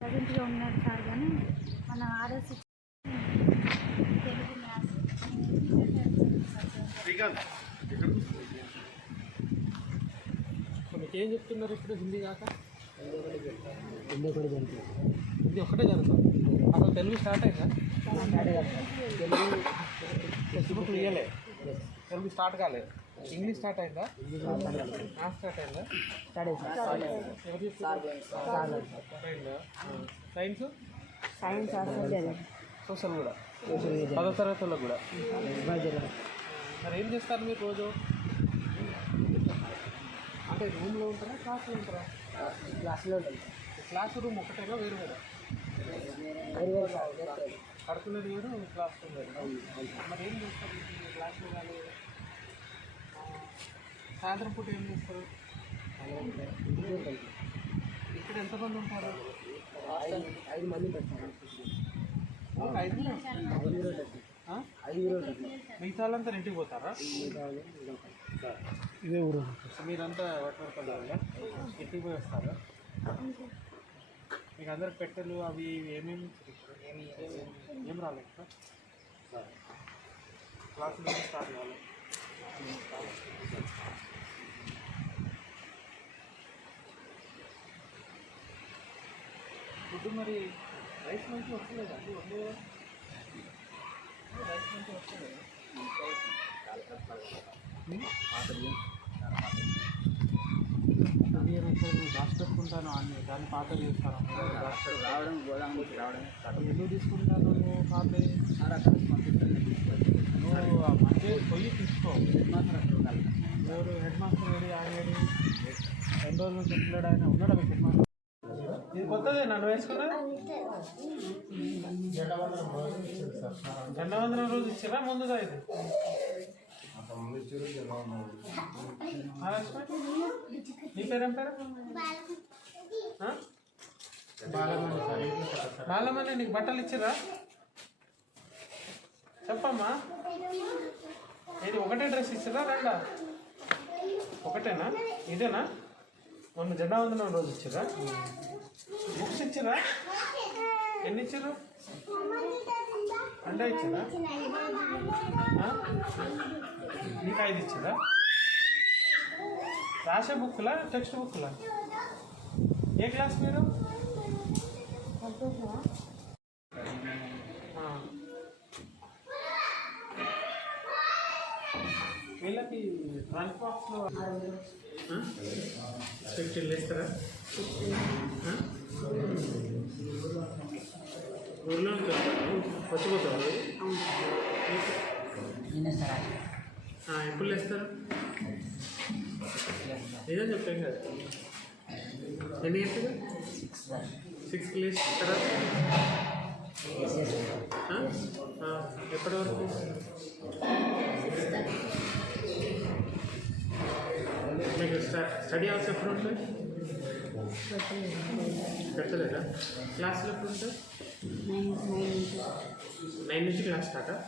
ప్రజెంట్గా ఉన్నారు సార్ కానీ మన ఆర్ఎస్ తెలుగు మ్యాథ్స్ ఏం చెప్తున్నారు ఇప్పుడు హిందీ కాక? హిందీ ఒకటి హిందీ ఒకటే జరుగుతుంది అసలు తెలుగు స్టార్ట్ అయిందా? తెలుగు ఇవ్వలే తెలుగు స్టార్ట్ కాలేదు ఇంగ్లీష్ స్టార్ట్ అయిందా? మ్యాథ్స్ స్టార్ట్ అయిందా? Science science? సోషల్ కూడా. పదో తరగతుల్లో కూడా. మరి ఏం చేస్తారు మీరు రోజు? అంటే రూమ్లో ఉంటారా క్లాస్లో ఉంటారా? క్లాస్లో ఉంటుంది క్లాస్ రూమ్ ఒకటేగా వేరు వేరు పడుకునేది వేరు క్లాస్ రూమ్ వేరు మరి ఏం చేస్తారు? ఈ క్లాస్లో కానీ సాయంత్రం పూట ఏం చేస్తారు? ఇక్కడ ఎంతమంది ఉంటారు? ఐదు మంది మిగతా వాళ్ళంతా ఇంటికి పోతారా? ఇదే ఊరు. మీరంతా ఇంటికి పోయి వస్తారా? మీకు అందరికి పెట్టెలు అవి ఏమేమి ఏమి ఏం రాలేదు సార్. క్లాసులు స్టార్ట్ కావాలి. ఫుడ్ మరి రైస్ మంచి వస్తలేదా? అండి వస్తలేదా రైస్ మంచి వస్తలేదా? నేను ఇక్కడ దాచి పెట్టుకుంటాను అన్ని దాన్ని పాత చేస్తాను రావడం గోదాం నుంచి రావడం ఎందుకు తీసుకుంటాను నువ్వు పాత నువ్వు మంచి పొయ్యి తీసుకో. ఎవరు హెడ్ మాస్టర్ వేడి వేడి రెండు రోజుల నుంచి ఉంటున్నాడు ఆయన ఉన్నాడు మీకు హెడ్ మాస్టర్? ఇది కొత్తదే నన్ను వేసుకున్నా? జెండా వందనం రోజు ఇచ్చారా? ముందుగా ఇది? నీ పేరేం పేరు? ఆ? బాలమని నీకు బట్టలు ఇచ్చిరా చెప్పమ్మా. ఇది ఒకటే డ్రెస్ ఇచ్చిరా రెండా? ఒకటేనా? ఇదేనా? మొన్న జెండా వందనం రోజు ఇచ్చిరా బుక్స్ ఇచ్చిరా ఎన్ని ఇచ్చారు అండా ఇచ్చిరా ఆ? నీకు ఐదు ఇచ్చిరా రాసే బుక్లా టెక్స్ట్ బుక్లా ఏ క్లాస్ మీరు. వీళ్ళకి ట్రంక్ బాక్స్లో ఫిఫ్టీన్ వేస్తారా? ఊర్లో? వచ్చిపోతారు ఎప్పుడు వేస్తారు నిజం చెప్పాం కదా. ఎన్ని గంటలు సిక్స్కి లేస్తారా ఆ? ఆ, ఎప్పటి వరకు? మీకు స్ట- స్టడీ అవర్స్ ఎప్పుడు ఉంటాయి? పెట్టలేదా? క్లాసులు ఎప్పుడు ఉంటాయి? నైన్ నుంచి క్లాస్ స్టార్టా?